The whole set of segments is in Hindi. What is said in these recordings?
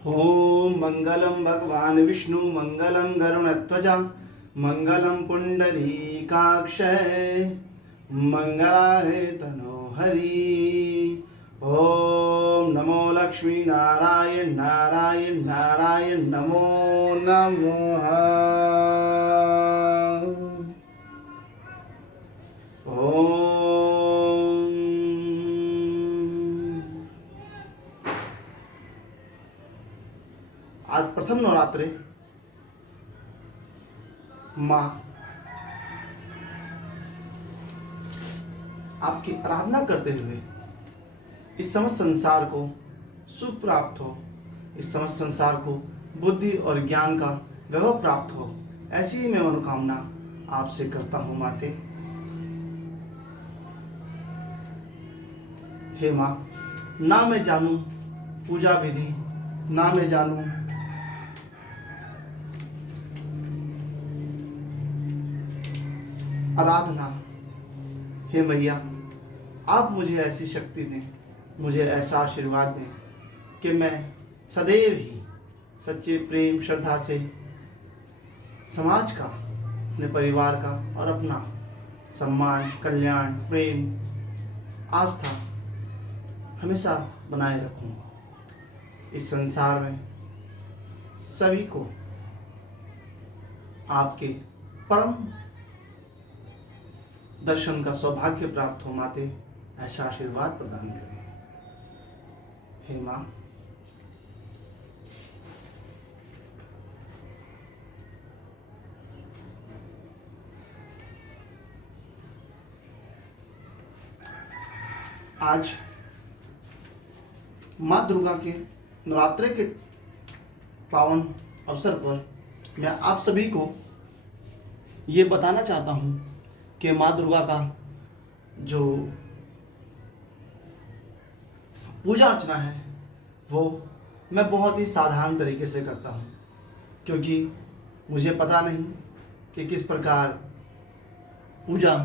ओम मंगलम भगवान विष्णु मंगलम गरुणध्वजा मंगलम पुंडरीकाक्षय मंगलाय तनोहरि। ओम नमो लक्ष्मी नारायण नारायण नारायण नमो नमः। आज प्रथम नवरात्रि माँ आपकी आराधना करते हुए इस समस्त संसार को सुख प्राप्त हो, इस समस्त संसार को बुद्धि और ज्ञान का वैभव प्राप्त हो, ऐसी ही मैं मनोकामना आपसे करता हूँ माते। हे माँ, ना मैं जानूं पूजा विधि, ना मैं जानूं आराधना, हे मैया आप मुझे ऐसी शक्ति दें, मुझे ऐसा आशीर्वाद दें कि मैं सदैव ही सच्चे प्रेम श्रद्धा से समाज का, अपने परिवार का और अपना सम्मान, कल्याण, प्रेम, आस्था हमेशा बनाए रखूं। इस संसार में सभी को आपके परम दर्शन का सौभाग्य प्राप्त हो माते, ऐसा आशीर्वाद प्रदान करें। हे माँ, आज माँ दुर्गा के नवरात्रे के पावन अवसर पर मैं आप सभी को ये बताना चाहता हूँ कि माँ दुर्गा का जो पूजा अर्चना है वो मैं बहुत ही साधारण तरीके से करता हूँ, क्योंकि मुझे पता नहीं कि किस प्रकार पूजा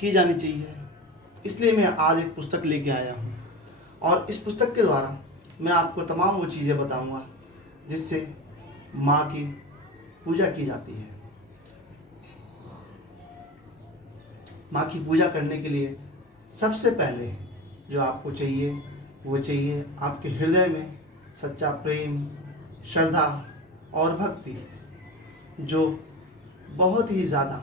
की जानी चाहिए। इसलिए मैं आज एक पुस्तक लेके आया हूँ और इस पुस्तक के द्वारा मैं आपको तमाम वो चीज़ें बताऊँगा जिससे माँ की पूजा की जाती है। माँ की पूजा करने के लिए सबसे पहले जो आपको चाहिए वो चाहिए आपके हृदय में सच्चा प्रेम, श्रद्धा और भक्ति, जो बहुत ही ज़्यादा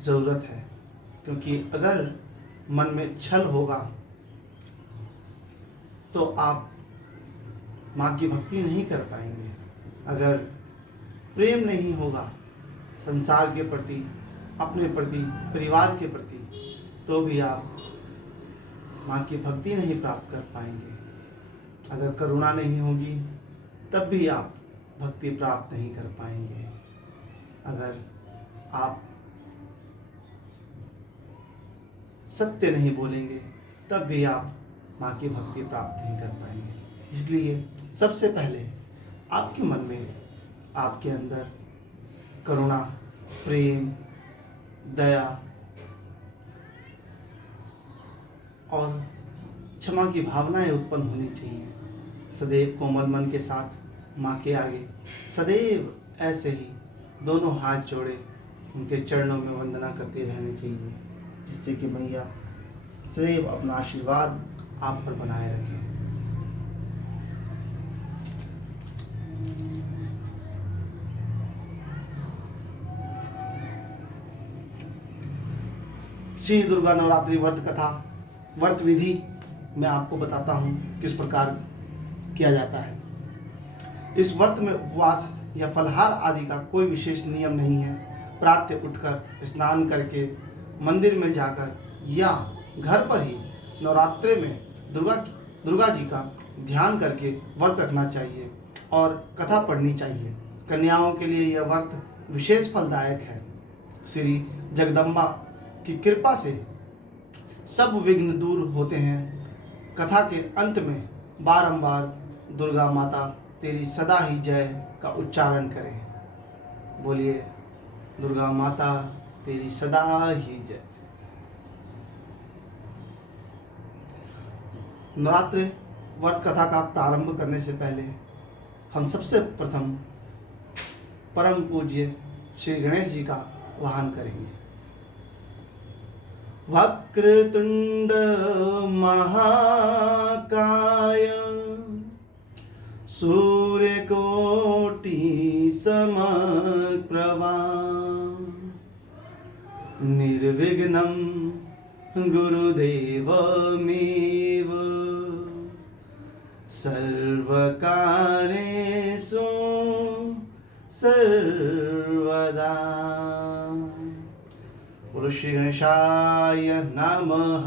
ज़रूरत है। क्योंकि अगर मन में छल होगा तो आप माँ की भक्ति नहीं कर पाएंगे। अगर प्रेम नहीं होगा संसार के प्रति, अपने प्रति, परिवार के प्रति, तो भी आप माँ की भक्ति नहीं प्राप्त कर पाएंगे। अगर करुणा नहीं होगी तब भी आप भक्ति प्राप्त नहीं कर पाएंगे। अगर आप सत्य नहीं बोलेंगे तब भी आप माँ की भक्ति प्राप्त नहीं कर पाएंगे। इसलिए सबसे पहले आपके मन में, आपके अंदर करुणा, प्रेम, दया और क्षमा की भावनाएं उत्पन्न होनी चाहिए। सदैव कोमल मन के साथ माँ के आगे सदैव ऐसे ही दोनों हाथ जोड़े उनके चरणों में वंदना करते रहने चाहिए, जिससे कि मैया सदैव अपना आशीर्वाद आप पर बनाए रखें। श्री दुर्गा नवरात्रि व्रत कथा, व्रत विधि मैं आपको बताता हूँ किस प्रकार किया जाता है। इस व्रत में उपवास या फलहार आदि का कोई विशेष नियम नहीं है। प्रातः उठकर स्नान करके मंदिर में जाकर या घर पर ही नवरात्रे में दुर्गा जी का ध्यान करके व्रत रखना चाहिए और कथा पढ़नी चाहिए। कन्याओं के लिए यह व्रत विशेष फलदायक है। श्री जगदम्बा की कृपा से सब विघ्न दूर होते हैं। कथा के अंत में बारंबार दुर्गा माता तेरी सदा ही जय का उच्चारण करें। बोलिए दुर्गा माता तेरी सदा ही जय। नवरात्रि व्रत कथा का प्रारंभ करने से पहले हम सबसे प्रथम परम पूज्य श्री गणेश जी का वाहन करेंगे। वक्रतुंड महाकाय सूर्यकोटि समप्रभा निर्विघ्नं गुरुदेवमेव सर्वकार्येषु सर्वदा। बोलो श्री गणेशाय नमः।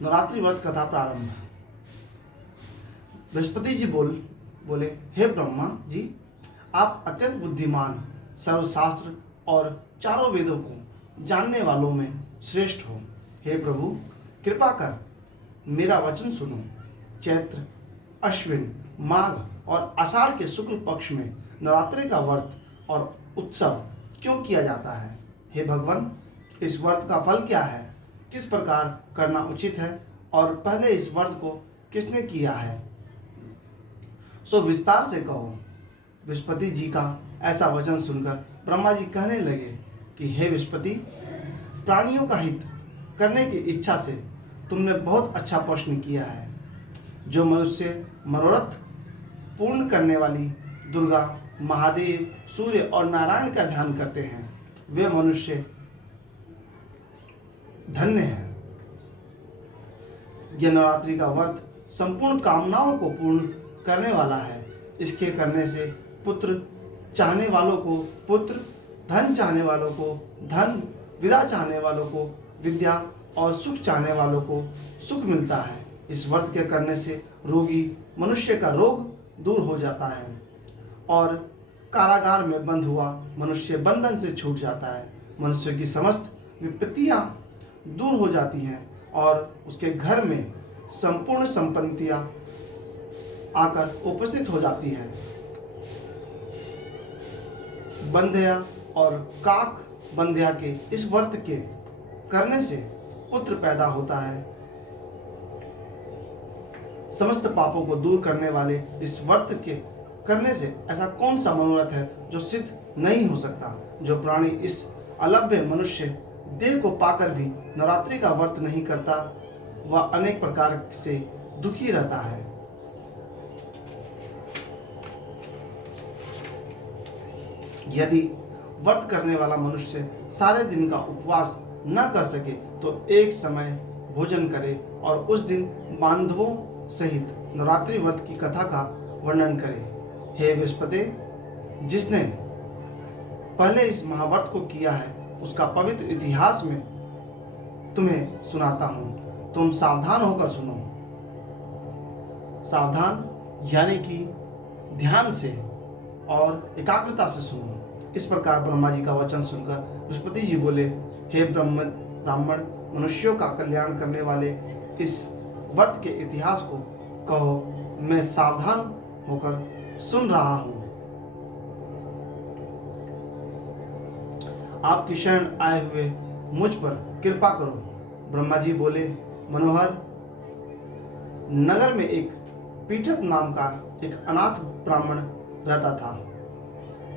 नवरात्रि व्रत कथा प्रारंभ। बृहस्पति जी बोले, हे ब्रह्मा जी, आप अत्यंत बुद्धिमान, सर्वशास्त्र और चारों वेदों को जानने वालों में श्रेष्ठ हो। हे प्रभु, कृपा कर मेरा वचन सुनो। चैत्र, अश्विन, माघ और आषाढ़ के शुक्ल पक्ष में नवरात्रि का व्रत और उत्सव क्यों किया जाता है? हे भगवान, इस व्रत का फल क्या है? किस प्रकार करना उचित है और पहले इस व्रत को किसने किया है, सो विस्तार से कहो। बृहस्पति जी का ऐसा वचन सुनकर ब्रह्मा जी कहने लगे कि हे बृहस्पति, प्राणियों का हित करने की इच्छा से तुमने बहुत अच्छा प्रश्न किया है। जो मनुष्य मनोरथ पूर्ण करने वाली दुर्गा, महादेव, सूर्य और नारायण का ध्यान करते हैं, वे मनुष्य धन्य है। यह नवरात्रि का व्रत संपूर्ण कामनाओं को पूर्ण करने वाला है। इसके करने से पुत्र चाहने वालों को पुत्र, धन चाहने वालों को धन, विद्या चाहने वालों को विद्या और सुख चाहने वालों को सुख मिलता है। इस व्रत के करने से रोगी मनुष्य का रोग दूर हो जाता है और कारागार में बंद हुआ मनुष्य बंधन से छूट जाता है। मनुष्य की समस्त विपत्तियां दूर हो जाती हैं और उसके घर में संपूर्ण संपत्तियां आकर उपस्थित हो जाती है। बंध्या और काक बंध्या के इस व्रत के करने से पुत्र पैदा होता है। समस्त पापों को दूर करने वाले इस व्रत के करने से ऐसा कौन सा मनोरथ है जो सिद्ध नहीं हो सकता? जो प्राणी इस अलभ्य मनुष्य देह को पाकर भी नवरात्रि का व्रत नहीं करता, वह अनेक प्रकार से दुखी रहता है। यदि व्रत करने वाला मनुष्य सारे दिन का उपवास न कर सके तो एक समय भोजन करे और उस दिन बांधवों सहित नवरात्रि व्रत की कथा का वर्णन करे। हे बृहस्पति, जिसने पहले इस महाव्रत को किया है उसका पवित्र इतिहास में तुम्हें सुनाता हूं। तुम सावधान होकर सुनो। सावधान यानी कि ध्यान से और एकाग्रता से सुनो। इस प्रकार ब्रह्मा जी का वचन सुनकर बृहस्पति जी बोले, हे ब्राह्मण, मनुष्यों का कल्याण करने वाले इस व्रत के इतिहास को कहो। मैं सावधान होकर सुन रहा हूं। आपकी शरण आए हुए मुझ पर कृपा करो। ब्रह्मा जी बोले, मनोहर, नगर में एक पीठक नाम का एक अनाथ ब्राह्मण रहता था।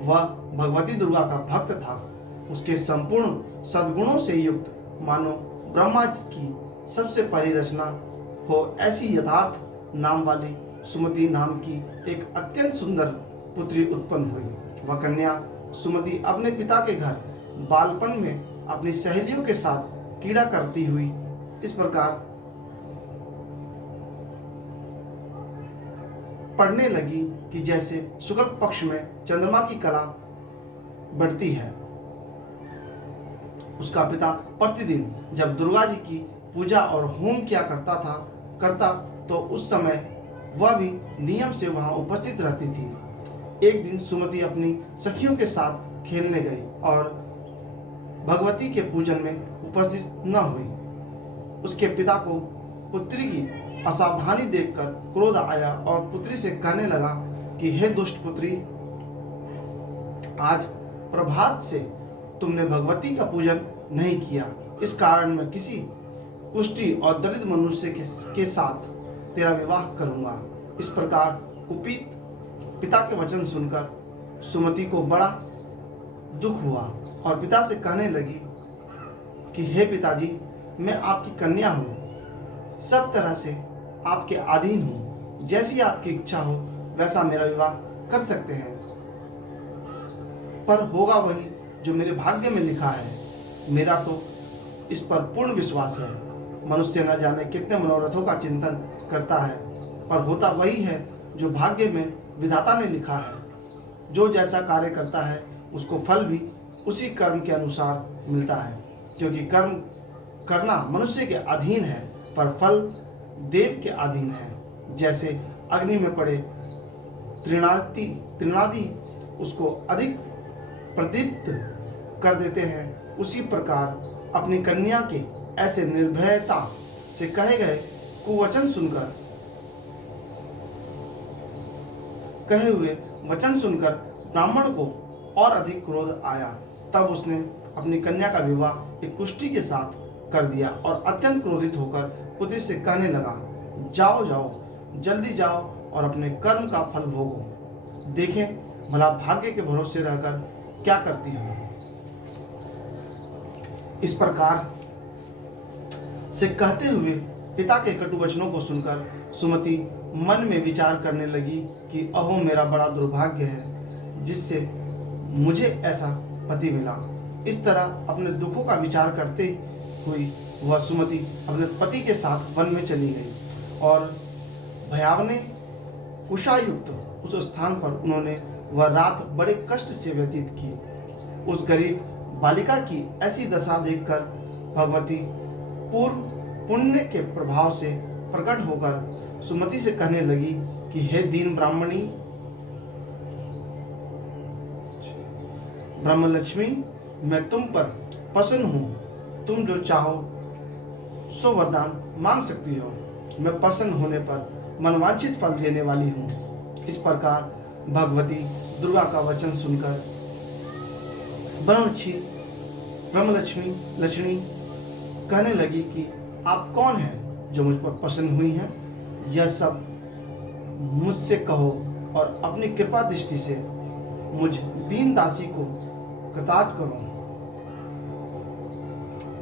वह भगवती दुर्गा का भक्त था। उसके संपूर्ण सद्गुणों से युक्त मानो ब्रह्मा की सबसे पहली रचना हो ऐसी यथार्थ नाम वाली सुमति नाम की एक अत्यंत सुंदर पुत्री उत्पन्न हुई। वह कन्या सुमति अपने पिता के घर बालपन में अपनी सहेलियों के साथ कीड़ा करती हुई इस प्रकार पढ़ने लगी कि जैसे शुक्ल पक्ष में चंद्रमा की कला बढ़ती है। उसका पिता प्रतिदिन जब दुर्गा जी की पूजा और होम किया करता तो उस समय वह भी नियम से वहां उपस्थित रहती थी। एक दिन सुमति अपनी सखियों के साथ खेलने गई और भगवती के पूजन में उपस्थित न हुई। उसके पिता को पुत्री की असावधानी देखकर क्रोध आया और पुत्री से कहने लगा कि हे दुष्ट पुत्री, आज प्रभात से तुमने भगवती का पूजन नहीं किया, इस कारण मैं किसी कुष्ठी और दरिद्र मनुष्य के साथ तेरा विवाह करूंगा। इस प्रकार कुपित पिता के वचन सुनकर सुमति को बड़ा दुख हुआ और पिता से कहने लगी कि हे पिताजी, मैं आपकी कन्या हूँ, सब तरह से आपके अधीन हूँ, जैसी आपकी इच्छा हो वैसा मेरा विवाह कर सकते हैं, पर होगा वही जो मेरे भाग्य में लिखा है। मेरा तो इस पर पूर्ण विश्वास है। मनुष्य न जाने कितने मनोरथों का चिंतन करता है, पर होता वही है जो भाग्य में विधाता ने लिखा है। जो जैसा कार्य करता है उसको फल भी उसी कर्म के अनुसार मिलता है, क्योंकि कर्म करना मनुष्य के अधीन है, पर फल देव के अधीन है। जैसे अग्नि में पड़े तृणादि उसको अधिक प्रदीप्त कर देते हैं, उसी प्रकार अपनी कन्या के ऐसे निर्भयता से कहे गए वचन सुनकर ब्राह्मण को और अधिक क्रोध आया। तब उसने अपनी कन्या का विवाह एक कुष्ठी के साथ कर दिया और अत्यंत क्रोधित होकर पुत्री से कहने लगा, जाओ जाओ, जल्दी जाओ और अपने कर्म का फल भोगो। देखें भला भाग्य के भरोसे रहकर क्या करती हो। इस प्रकार से कहते हुए पिता के कटु वचनों को सुनकर सुमति मन में विचार करने लगी कि अहो, मेरा बड़ा दुर्भाग्य है जिससे मुझे ऐसा पति मिला। इस तरह अपने दुखों का विचार करते हुई वह सुमति अपने पति के साथ वन में चली गई और भयावने कुशायुक्त उस स्थान पर उन्होंने वह रात बड़े कष्ट से व्यतीत की। उस गरीब बालिका की ऐसी दशा देखकर भगवती पूर्व पुण्य के प्रभाव से प्रकट होकर सुमति से कहने लगी कि हे दीन ब्राह्मणी ब्रह्मलक्ष्मी, मैं तुम पर प्रसन्न हूँ। तुम जो चाहो सो वरदान मांग सकती हो। मैं प्रसन्न होने पर मनवांछित फल देने वाली हूँ। इस प्रकार भगवती दुर्गा का वचन सुनकर ब्रह्मलक्ष्मी कहने लगी कि आप कौन हैं जो मुझ पर प्रसन्न हुई हैं? यह सब मुझसे कहो और अपनी कृपा दृष्टि से मुझ दीन दासी को कृतार्थ करो।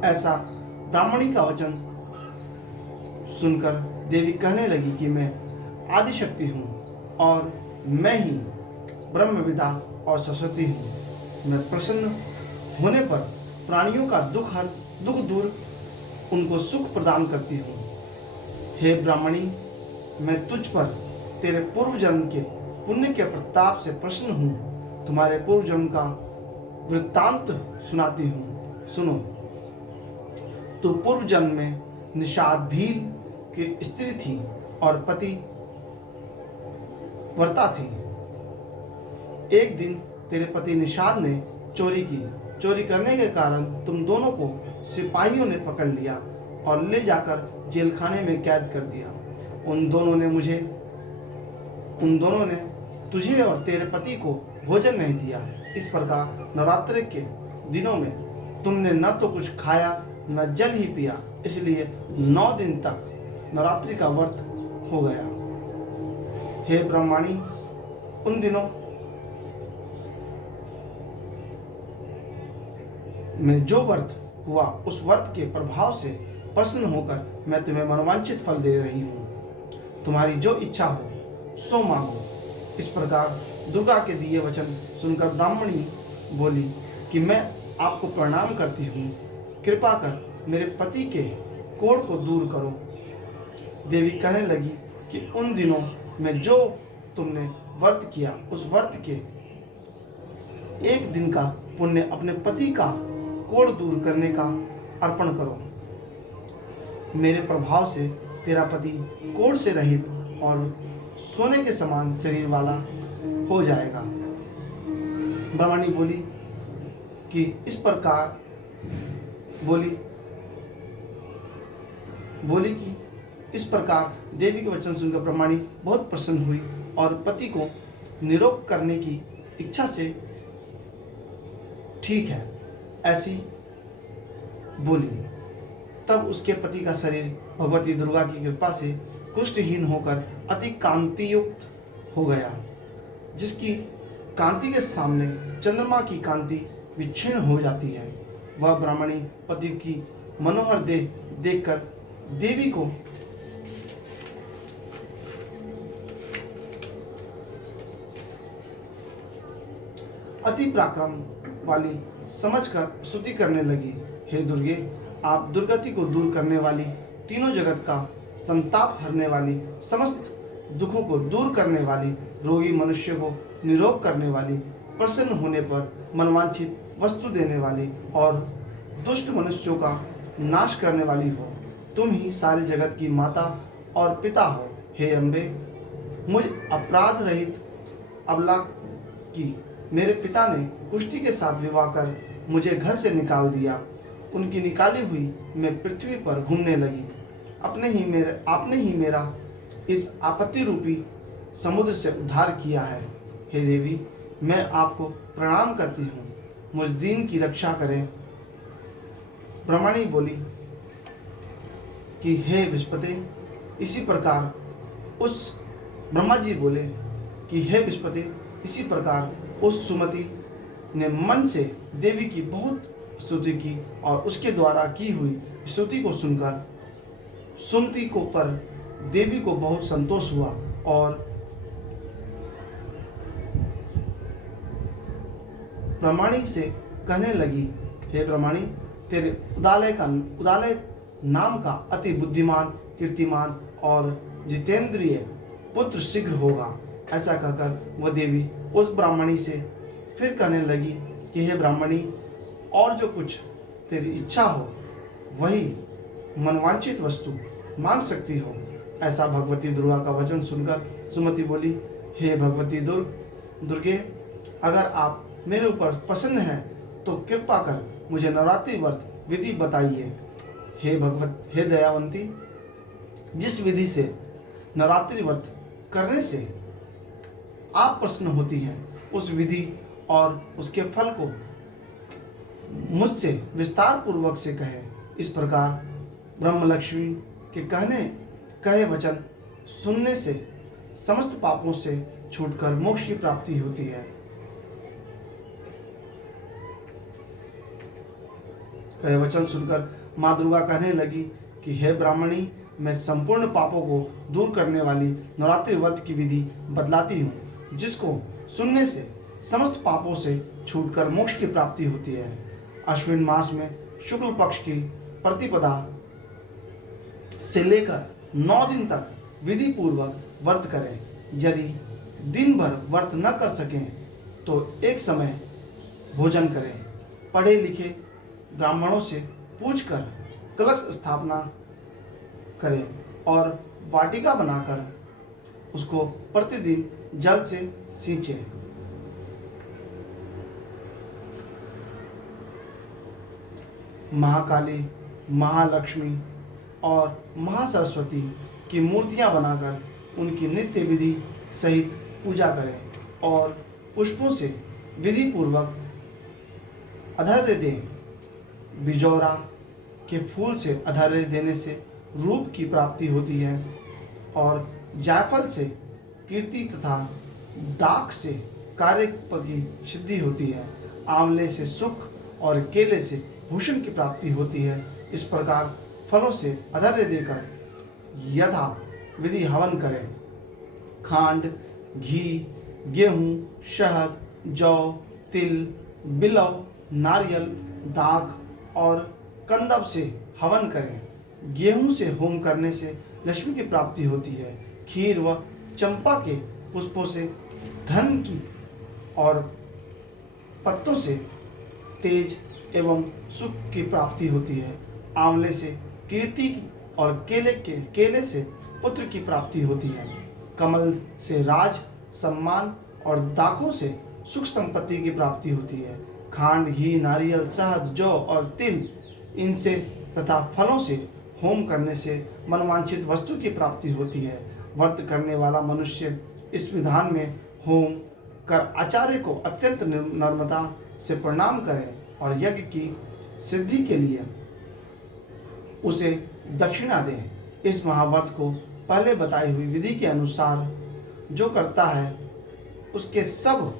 ऐसा ब्राह्मणी का वचन सुनकर देवी कहने लगी कि मैं आदिशक्ति हूँ और मैं ही ब्रह्मविदा और सरस्वती हूँ। मैं प्रसन्न होने पर प्राणियों का दुख दूर उनको सुख प्रदान करती हूँ। हे ब्राह्मणी, मैं तुझ पर तेरे पूर्व जन्म के पुण्य के प्रताप से प्रसन्न हूँ। तुम्हारे पूर्व जन्म का वृत्तांत सुनाती हूँ, सुनो। तो पूर्व जन्म में निषाद भील की स्त्री थी और पति वर्ता थी। एक दिन तेरे पति निषाद ने चोरी की। चोरी करने के कारण तुम दोनों को सिपाहियों ने पकड़ लिया और ले जाकर जेल खाने में कैद कर दिया। उन दोनों ने तुझे और तेरे पति को भोजन नहीं दिया। इस प्रकार नवरात्रि के दिनों में तुमने न तो कुछ खाया न जल ही पिया, इसलिए 9 दिन तक नवरात्रि का व्रत हो गया। हे ब्रह्मणी, उन दिनों में जो व्रत हुआ उस व्रत के प्रभाव से प्रसन्न होकर मैं तुम्हें मनोवांछित फल दे रही हूँ। तुम्हारी जो इच्छा हो सो मांगो। इस प्रकार दुर्गा के दिए वचन सुनकर ब्राह्मणी बोली कि मैं आपको प्रणाम करती हूँ, कृपा कर मेरे पति के कोढ़ को दूर करो। देवी कहने लगी कि उन दिनों में जो तुमने व्रत किया उस व्रत के एक दिन का पुण्य अपने पति का कोढ़ दूर करने का अर्पण करो। मेरे प्रभाव से तेरा पति कोढ़ से रहित और सोने के समान शरीर वाला हो जाएगा। ब्राह्मणी बोली कि इस प्रकार देवी के वचन सुनकर ब्राह्मणी बहुत प्रसन्न हुई और पति को निरोग करने की इच्छा से ठीक है, ऐसी बोली। तब उसके पति का शरीर भगवती दुर्गा की कृपा से कुष्ठहीन होकर अति कांतियुक्त हो गया, जिसकी कांति के सामने चंद्रमा की कांति विक्षीण हो जाती है। वह ब्राह्मणी पति की मनोहर देह देखकर देवी को अति पराक्रम वाली समझकर स्तुति करने लगी। हे दुर्गे, आप दुर्गति को दूर करने वाली, तीनों जगत का संताप हरने वाली, समस्त दुखों को दूर करने वाली, रोगी मनुष्य को निरोग करने वाली, प्रसन्न होने पर मनवांछित वस्तु देने वाली और दुष्ट मनुष्यों का नाश करने वाली हो। तुम ही सारे जगत की माता और पिता हो। हे अम्बे, मुझ अपराध रहित अबला की मेरे पिता ने कुष्ठी के साथ विवाह कर मुझे घर से निकाल दिया। उनकी निकाली हुई मैं पृथ्वी पर घूमने लगी। आपने ही मेरा इस आपत्ति रूपी समुद्र से उद्धार किया है। हे देवी, मैं आपको प्रणाम करती हूँ, मुझ दीन की रक्षा करें। ब्रह्मणी बोली कि हे विस्पते, इसी प्रकार उस ब्रह्मा जी बोले कि हे विस्पते, इसी प्रकार उस सुमति ने मन से देवी की बहुत स्तुति की और उसके द्वारा की हुई स्तुति को सुनकर सुमति को पर देवी को बहुत संतोष हुआ और ब्रह्मणी से कहने लगी, हे ब्रह्मणी, तेरे उदालय नाम का अति बुद्धिमान, कीर्तिमान और जितेंद्रिय पुत्र शीघ्र होगा। ऐसा कहकर वह देवी उस ब्राह्मणी से फिर कहने लगी कि हे ब्राह्मणी, और जो कुछ तेरी इच्छा हो वही मनवांछित वस्तु मांग सकती हो। ऐसा भगवती दुर्गा का वचन सुनकर सुमति बोली, हे भगवती दुर्गे, अगर आप मेरे ऊपर प्रसन्न हैं तो कृपा कर मुझे नवरात्रि व्रत विधि बताइए। हे दयावंती, जिस विधि से नवरात्रि व्रत करने से आप प्रसन्न होती हैं, उस विधि और उसके फल को मुझसे विस्तार पूर्वक से कहे। इस प्रकार ब्रह्मलक्ष्मी के कहे वचन सुनने से समस्त पापों से छूटकर मोक्ष की प्राप्ति होती है। कहे वचन सुनकर माँ दुर्गा कहने लगी कि हे ब्राह्मणी, मैं संपूर्ण पापों को दूर करने वाली नवरात्रि व्रत की विधि बतलाती हूँ, जिसको सुनने से समस्त पापों से छूटकर मोक्ष की प्राप्ति होती है। अश्विन मास में शुक्ल पक्ष की प्रतिपदा से लेकर 9 दिन तक विधि पूर्वक व्रत करें। यदि दिन भर व्रत न कर सकें तो एक समय भोजन करें। पढ़े लिखे ब्राह्मणों से पूछकर कलश स्थापना करें और वाटिका बनाकर उसको प्रतिदिन जल से सींचें। महाकाली, महालक्ष्मी और महासरस्वती की मूर्तियां बनाकर उनकी नित्य विधि सहित पूजा करें और पुष्पों से विधि पूर्वक अर्घ्य दें। बिजौरा के फूल से अर्घ्य देने से रूप की प्राप्ति होती है और जायफल से कीर्ति तथा दाख से कार्य की सिद्धि होती है। आंवले से सुख और केले से भूषण की प्राप्ति होती है। इस प्रकार फलों से अर्घ्य देकर यथा विधि हवन करें। खांड, घी, गेहूँ, शहद, जौ, तिल, बिलव, नारियल, दाख और कंदब से हवन करें। गेहूँ से होम करने से लक्ष्मी की प्राप्ति होती है। खीर व चंपा के पुष्पों से धन की और पत्तों से तेज एवं सुख की प्राप्ति होती है। आंवले से कीर्ति की और केले से पुत्र की प्राप्ति होती है। कमल से राज, सम्मान और दाखों से सुख संपत्ति की प्राप्ति होती है। खांड, घी, नारियल, शहद, जौ और तिल इनसे तथा फलों से होम करने से मनवांछित वस्तु की प्राप्ति होती है। व्रत करने वाला मनुष्य इस विधान में होम कर आचार्य को अत्यंत नम्रता से प्रणाम करें और यज्ञ की सिद्धि के लिए उसे दक्षिणा दें। इस महाव्रत को पहले बताई हुई विधि के अनुसार जो करता है उसके सब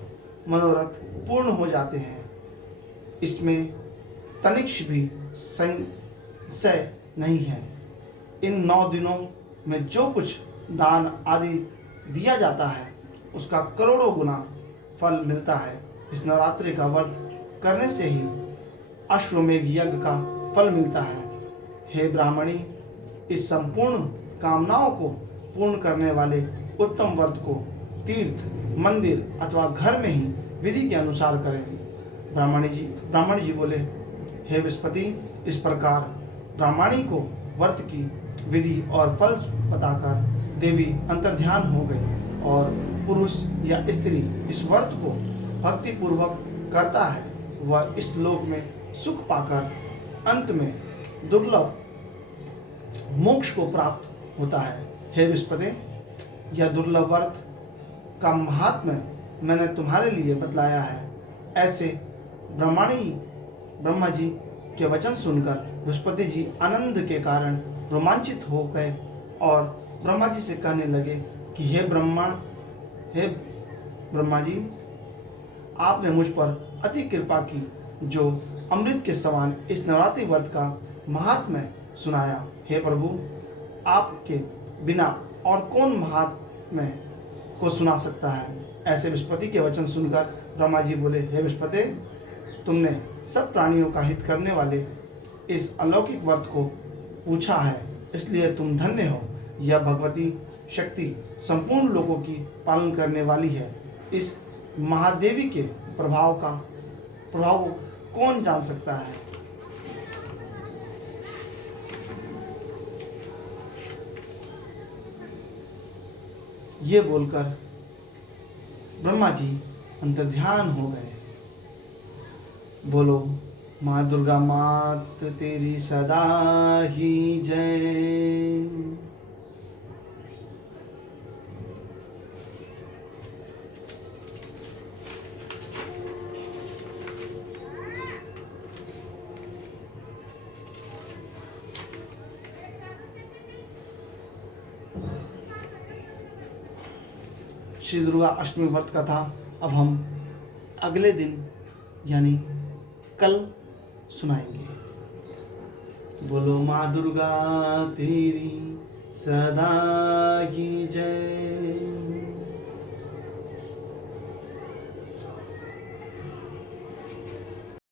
मनोरथ पूर्ण हो जाते हैं। इसमें तनिक्ष भी संशय नहीं है। इन 9 दिनों में जो कुछ दान आदि दिया जाता है उसका करोड़ों गुना फल मिलता है। इस नवरात्रि का व्रत करने से ही अश्वमेघ यज्ञ का फल मिलता है। हे ब्राह्मणी, इस संपूर्ण कामनाओं को पूर्ण करने वाले उत्तम व्रत को तीर्थ, मंदिर अथवा घर में ही विधि के अनुसार करें। ब्राह्मण जी बोले, हे विस्पति, इस प्रकार ब्राह्मणी को व्रत की विधि और फल बताकर देवी अंतर्ध्यान हो गई और पुरुष या स्त्री इस व्रत को भक्ति पूर्वक करता है वह इस लोक में सुख पाकर अंत में दुर्लभ मोक्ष को प्राप्त होता है। हे विस्पति, यह दुर्लभ व्रत का महात्म्य मैंने तुम्हारे लिए बतलाया है। ऐसे ब्रह्मा जी के वचन सुनकर बृहस्पति जी आनंद के कारण रोमांचित हो गए और ब्रह्मा जी से कहने लगे कि हे ब्रह्मा जी, आपने मुझ पर अति कृपा की जो अमृत के समान इस नवरात्रि व्रत का महात्म्य सुनाया। हे प्रभु, आपके बिना और कौन महात्म्य को सुना सकता है। ऐसे बृहस्पति के वचन सुनकर ब्रह्मा जी बोले, हे बृहस्पति, तुमने सब प्राणियों का हित करने वाले इस अलौकिक व्रत को पूछा है, इसलिए तुम धन्य हो। यह भगवती शक्ति संपूर्ण लोगों की पालन करने वाली है। इस महादेवी के प्रभाव को कौन जान सकता है। ये बोलकर ब्रह्मा जी अंतर्ध्यान हो गए। बोलो माँ दुर्गा मात तेरी सदा ही जय। श्री दुर्गा अष्टमी व्रत कथा अब हम अगले दिन यानी कल सुनाएंगे। बोलो माँ दुर्गा तेरी सदा ही जय।